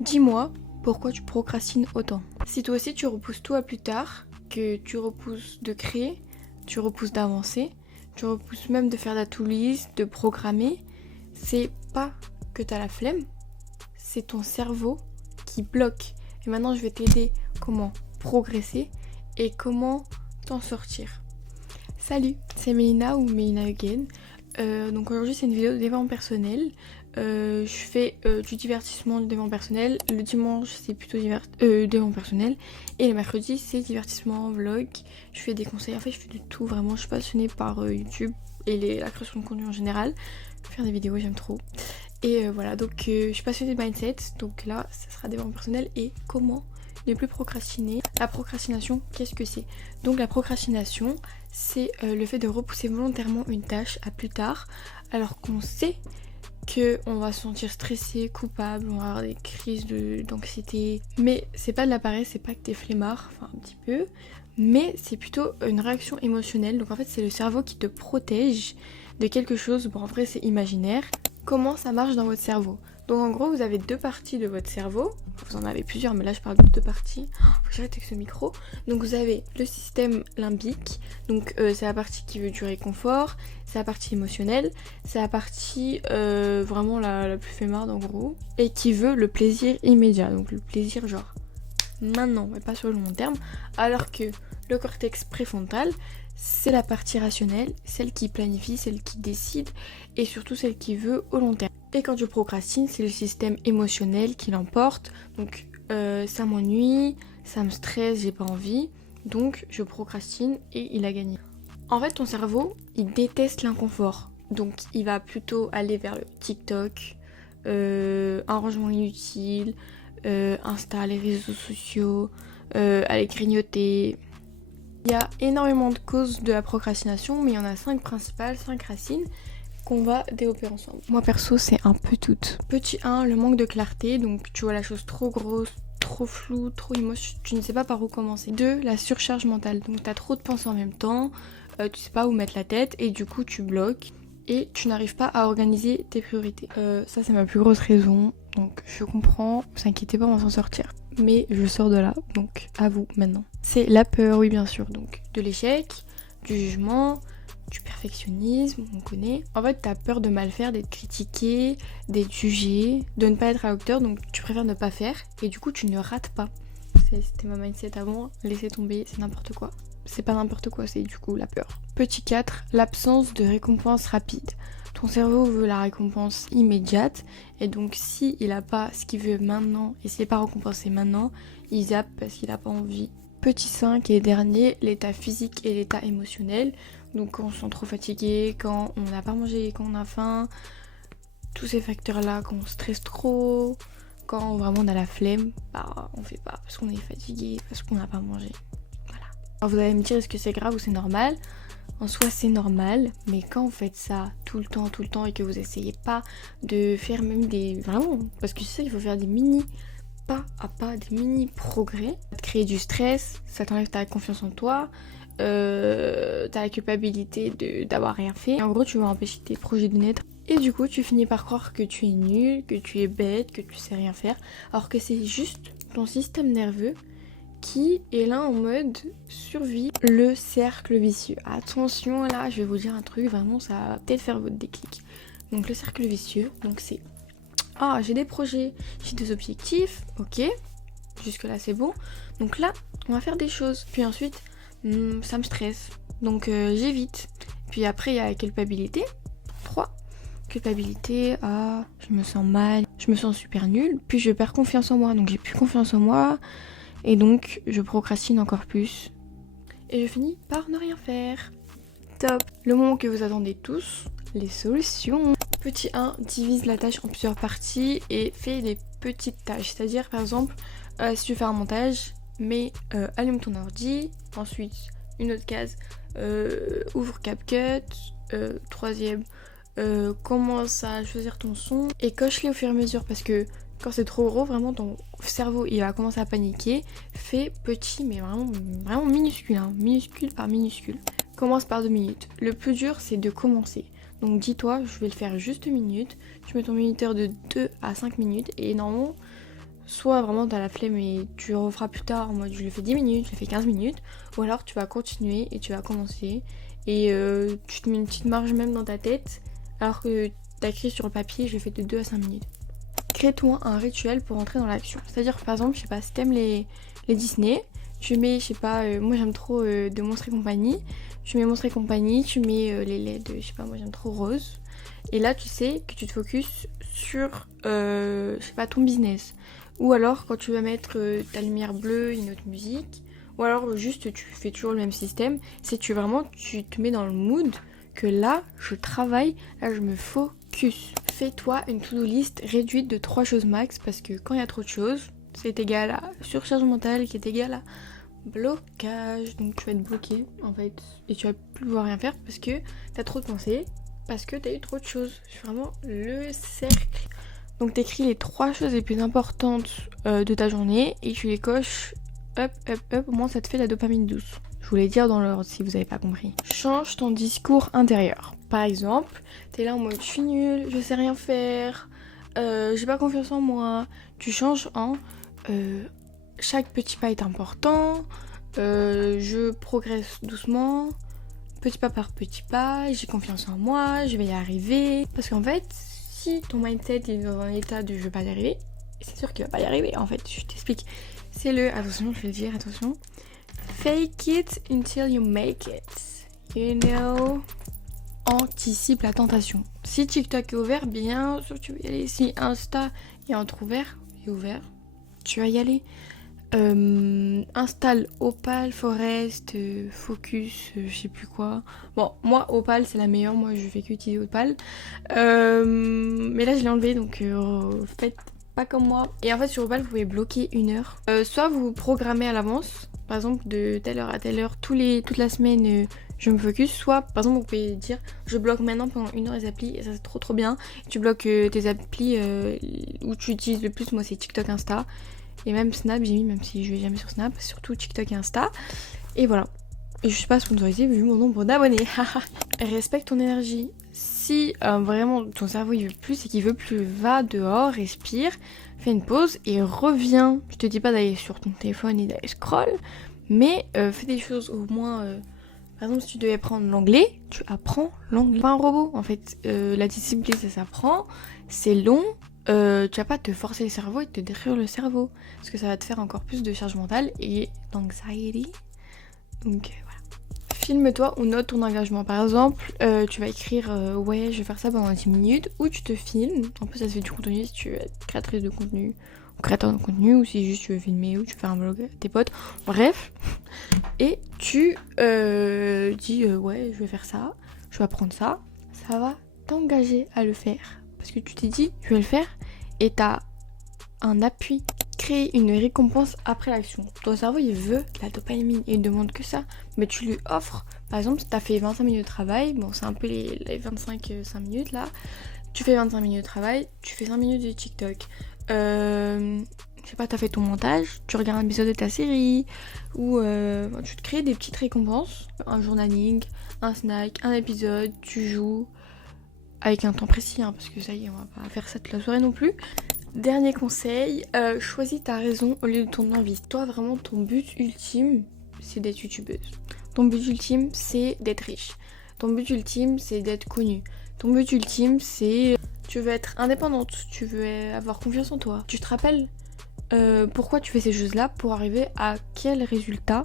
Dis-moi pourquoi tu procrastines autant. Si toi aussi tu repousses tout à plus tard, que tu repousses de créer, tu repousses d'avancer, tu repousses même de faire la to-do list, de programmer, c'est pas que t'as la flemme, c'est ton cerveau qui bloque. Et maintenant je vais t'aider comment progresser et comment t'en sortir. Salut, c'est Mélina ou Mélina Again. Donc aujourd'hui c'est une vidéo de développement personnel. Je fais du divertissement, du développement personnel. Le dimanche c'est plutôt développement personnel. Et le mercredi c'est divertissement, vlog. Je fais des conseils, en fait je fais du tout vraiment. Je suis passionnée par YouTube et la création de contenu en général. Faire des vidéos j'aime trop. Et voilà, donc je suis passionnée de mindset. Donc là ça sera développement personnel et comment ne plus procrastiner. La procrastination, qu'est-ce que c'est? Donc la procrastination, c'est le fait de repousser volontairement une tâche à plus tard, alors qu'on sait qu'on va se sentir stressé, coupable, on va avoir des crises d'anxiété. Mais c'est pas de la paresse, c'est pas que t'es flemmard, enfin un petit peu, mais c'est plutôt une réaction émotionnelle. Donc en fait c'est le cerveau qui te protège de quelque chose, bon en vrai c'est imaginaire. Comment ça marche dans votre cerveau? Donc en gros vous avez deux parties de votre cerveau, vous en avez plusieurs mais là je parle de deux parties, faut que j'arrête avec ce micro. Donc vous avez le système limbique, donc c'est la partie qui veut du réconfort, c'est la partie émotionnelle, c'est la partie vraiment la plus flemmarde en gros, et qui veut le plaisir immédiat, donc le plaisir genre maintenant mais pas sur le long terme, alors que le cortex préfrontal c'est la partie rationnelle, celle qui planifie, celle qui décide et surtout celle qui veut au long terme. Et quand je procrastine, c'est le système émotionnel qui l'emporte. Donc ça m'ennuie, ça me stresse, j'ai pas envie. Donc je procrastine et il a gagné. En fait, ton cerveau, il déteste l'inconfort. Donc il va plutôt aller vers le TikTok, un rangement inutile, Insta, les réseaux sociaux, aller grignoter. Il y a énormément de causes de la procrastination, mais il y en a 5 principales, 5 racines qu'on va développer ensemble. Moi perso, c'est un peu toutes. Petit 1, le manque de clarté, donc tu vois la chose trop grosse, trop floue, trop immoche, tu ne sais pas par où commencer. 2, la surcharge mentale, donc t'as trop de pensées en même temps, tu sais pas où mettre la tête et du coup tu bloques et tu n'arrives pas à organiser tes priorités. Ça c'est ma plus grosse raison, donc je comprends, vous inquiétez pas, on va s'en sortir. Mais je sors de là, donc à vous maintenant. C'est la peur, oui bien sûr, donc de l'échec, du jugement, du perfectionnisme, on connaît. En fait, t'as peur de mal faire, d'être critiqué, d'être jugé, de ne pas être à la hauteur, donc tu préfères ne pas faire, et du coup tu ne rates pas. C'était ma mindset avant, laissez tomber, c'est n'importe quoi. C'est pas n'importe quoi, c'est du coup la peur. Petit 4, l'absence de récompense rapide. Ton cerveau veut la récompense immédiate et donc si il a pas ce qu'il veut maintenant et s'il n'est pas récompensé maintenant, il zappe parce qu'il n'a pas envie. Petit 5 et dernier, l'état physique et l'état émotionnel. Donc quand on se sent trop fatigué, quand on n'a pas mangé, quand on a faim, tous ces facteurs-là, quand on stresse trop, quand vraiment on a la flemme, bah on fait pas parce qu'on est fatigué, parce qu'on n'a pas mangé. Voilà. Alors vous allez me dire est-ce que c'est grave ou c'est normal? En soi c'est normal, mais quand vous faites ça tout le temps et que vous essayez pas de faire même des... Vraiment, parce que c'est ça, il faut faire des mini pas à pas, des mini progrès. Ça te crée du stress, ça t'enlève ta confiance en toi, t'as la culpabilité d'avoir rien fait. En gros tu vas empêcher tes projets de naître. Et du coup tu finis par croire que tu es nul, que tu es bête, que tu sais rien faire, alors que c'est juste ton système nerveux qui est là en mode survie, le cercle vicieux. Attention là, je vais vous dire un truc, vraiment ça va peut-être faire votre déclic. Donc le cercle vicieux, donc c'est j'ai des projets, j'ai des objectifs, ok, jusque là c'est bon. Donc là, on va faire des choses. Puis ensuite, ça me stresse, donc j'évite. Puis après il y a la culpabilité. 3. Culpabilité, je me sens mal, je me sens super nulle, puis je perds confiance en moi, donc j'ai plus confiance en moi. Et donc, je procrastine encore plus. Et je finis par ne rien faire. Top. Le moment que vous attendez tous, les solutions. Petit 1, divise la tâche en plusieurs parties et fais des petites tâches. C'est-à-dire, par exemple, si tu fais un montage, allume ton ordi. Ensuite, une autre case, ouvre CapCut. Troisième, commence à choisir ton son. Et coche-les au fur et à mesure parce que quand c'est trop gros, vraiment ton cerveau il va commencer à paniquer. Fais petit mais vraiment minuscule, hein, minuscule par minuscule. Commence par 2 minutes. Le plus dur c'est de commencer. Donc dis-toi, je vais le faire juste 2 minutes. Tu mets ton minuteur de 2 à 5 minutes et normalement soit vraiment t'as la flemme et tu referas plus tard en mode je le fais 10 minutes, je le fais 15 minutes, ou alors tu vas continuer et tu vas commencer et tu te mets une petite marge même dans ta tête alors que t'as écrit sur le papier je le fais de 2 à 5 minutes. Crée-toi un rituel pour entrer dans l'action. C'est-à-dire par exemple, je sais pas, si t'aimes les Disney, tu mets, je sais pas, moi j'aime trop de Monstres et compagnie, tu mets Monstres et compagnie, tu mets les LED, je sais pas, moi j'aime trop Rose. Et là tu sais que tu te focuses sur, je sais pas, ton business. Ou alors quand tu vas mettre ta lumière bleue, une autre musique, ou alors juste tu fais toujours le même système, c'est que tu te mets dans le mood que là je travaille, là je me focus. Fais-toi une to-do list réduite de 3 choses max parce que quand il y a trop de choses, c'est égal à surcharge mentale qui est égal à blocage. Donc tu vas être bloqué en fait et tu vas plus pouvoir rien faire parce que t'as trop de pensées, parce que t'as eu trop de choses. C'est vraiment le cercle. Donc t'écris les 3 choses les plus importantes de ta journée et tu les coches hop, au moins ça te fait la dopamine douce. Je voulais dire dans l'ordre si vous avez pas compris. Change ton discours intérieur. Par exemple, t'es là en mode je suis nulle, je sais rien faire, j'ai pas confiance en moi. Tu changes en chaque petit pas est important, je progresse doucement, petit pas par petit pas, j'ai confiance en moi, je vais y arriver. Parce qu'en fait, si ton mindset est dans un état de je vais pas y arriver, c'est sûr qu'il va pas y arriver en fait, je t'explique. C'est attention, je vais le dire, attention. Fake it until you make it. You know. Anticipe la tentation. Si TikTok est ouvert, bien sûr tu vas y aller. Si Insta est ouvert, tu vas y aller. Installe Opal, Forest, Focus, je sais plus quoi. Bon, moi Opal c'est la meilleure, moi je fais qu'utiliser Opal. Mais là je l'ai enlevé donc faites pas comme moi. Et en fait sur Opal vous pouvez bloquer 1 heure. Soit vous programmez à l'avance, par exemple de telle heure à telle heure, toute la semaine je me focus. Soit par exemple vous pouvez dire je bloque maintenant pendant 1 heure les applis et ça c'est trop bien. Tu bloques tes applis où tu utilises le plus, moi c'est TikTok, Insta. Et même Snap, j'ai mis, même si je vais jamais sur Snap, surtout TikTok et Insta. Et voilà. Et je suis pas sponsorisée vu mon nombre d'abonnés. Respecte ton énergie. Si vraiment ton cerveau il veut plus et qu'il veut plus, va dehors, respire, fais une pause et reviens. Je te dis pas d'aller sur ton téléphone et d'aller scroll, mais fais des choses au moins. Par exemple, si tu devais apprendre l'anglais, tu apprends l'anglais. Pas un robot en fait. La discipline ça s'apprend, c'est long. Tu vas pas te forcer le cerveau et te détruire le cerveau parce que ça va te faire encore plus de charge mentale et d'anxiety. Donc voilà. Filme-toi ou note ton engagement. Par exemple, tu vas écrire ouais je vais faire ça pendant 10 minutes ou tu te filmes. En plus ça te fait du contenu si tu veux être créatrice de contenu ou créateur de contenu ou si juste tu veux filmer ou tu veux faire un vlog à tes potes. Bref. Et tu dis ouais je vais faire ça, je vais apprendre ça. Ça va t'engager à le faire. Parce que tu t'es dit, je vais le faire, et t'as un appui. Créer une récompense après l'action. Ton cerveau, il veut la dopamine, il ne demande que ça. Mais tu lui offres, par exemple, si t'as fait 25 minutes de travail, bon, c'est un peu les 5 minutes là. Tu fais 25 minutes de travail, tu fais 5 minutes de TikTok. Je sais pas, t'as fait ton montage, tu regardes un épisode de ta série, ou tu te crées des petites récompenses. Un journaling, un snack, un épisode, tu joues. Avec un temps précis, hein, parce que ça y est, on va pas faire ça toute la soirée non plus. Dernier conseil, choisis ta raison au lieu de ton envie. Toi, vraiment, ton but ultime, c'est d'être youtubeuse. Ton but ultime, c'est d'être riche. Ton but ultime, c'est d'être connue. Ton but ultime, c'est... Tu veux être indépendante, tu veux avoir confiance en toi. Tu te rappelles pourquoi tu fais ces choses-là, pour arriver à quel résultat.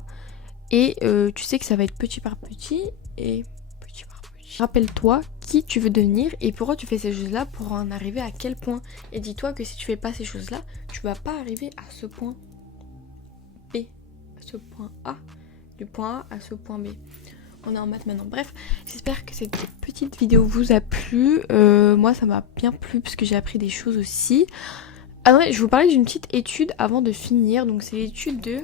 Et tu sais que ça va être petit par petit, et... Rappelle-toi qui tu veux devenir et pourquoi tu fais ces choses-là pour en arriver à quel point. Et dis-toi que si tu fais pas ces choses-là, tu vas pas arriver à ce point B, à ce point A, du point A à ce point B. On est en maths maintenant. Bref, j'espère que cette petite vidéo vous a plu. Moi, ça m'a bien plu parce que j'ai appris des choses aussi. Attendez, je vais vous parler d'une petite étude avant de finir. Donc, c'est l'étude de...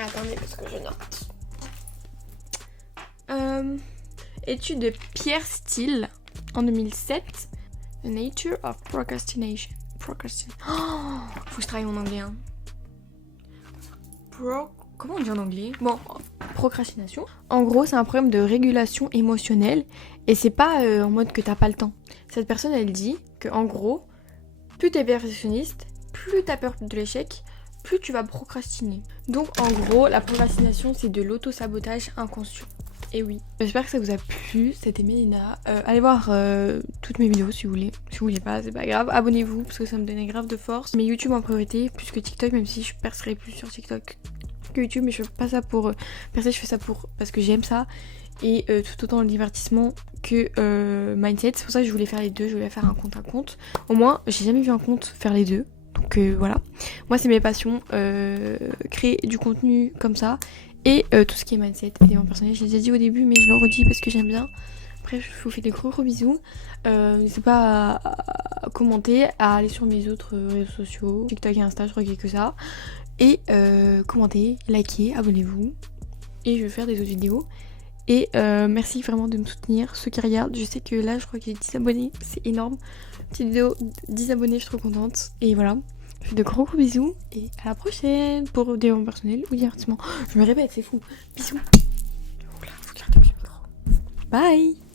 Attendez, parce que je note. Étude de Pierre Steele en 2007. The Nature of Procrastination. Oh, faut que je travaille mon anglais. Hein. Comment on dit en anglais? Bon, procrastination, en gros, c'est un problème de régulation émotionnelle et c'est pas en mode que t'as pas le temps. Cette personne, elle dit que en gros, plus t'es perfectionniste, plus t'as peur de l'échec, plus tu vas procrastiner. Donc en gros, la procrastination, c'est de l'auto-sabotage inconscient. Et oui, j'espère que ça vous a plu, c'était Mélina. Allez voir toutes mes vidéos si vous voulez. Si vous voulez pas, c'est pas grave. Abonnez-vous parce que ça me donnait grave de force. Mais YouTube en priorité, plus que TikTok, même si je percerai plus sur TikTok que YouTube. Mais je fais pas ça pour percer, je fais ça parce que j'aime ça. Et tout autant le divertissement que mindset. C'est pour ça que je voulais faire les deux, je voulais faire un compte à compte. Au moins, j'ai jamais vu un compte faire les deux. Donc voilà. Moi, c'est mes passions. Créer du contenu comme ça. Et tout ce qui est mindset, élément personnel, j'ai déjà dit au début, mais je le redis parce que j'aime bien. Bref, je vous fais des gros bisous. N'hésitez pas à commenter, à aller sur mes autres réseaux sociaux, TikTok et Insta, je crois qu'il y a que ça. Et commentez, likez, abonnez-vous. Et je vais faire des autres vidéos. Et merci vraiment de me soutenir, ceux qui regardent. Je sais que là, je crois qu'il y a 10 abonnés, c'est énorme. Petite vidéo, 10 abonnés, je suis trop contente. Et voilà. Je fais de gros bisous et à la prochaine pour développement personnel ou divertissement. Je me répète, c'est fou. Bisous. Oula, faut garder le micro. Bye.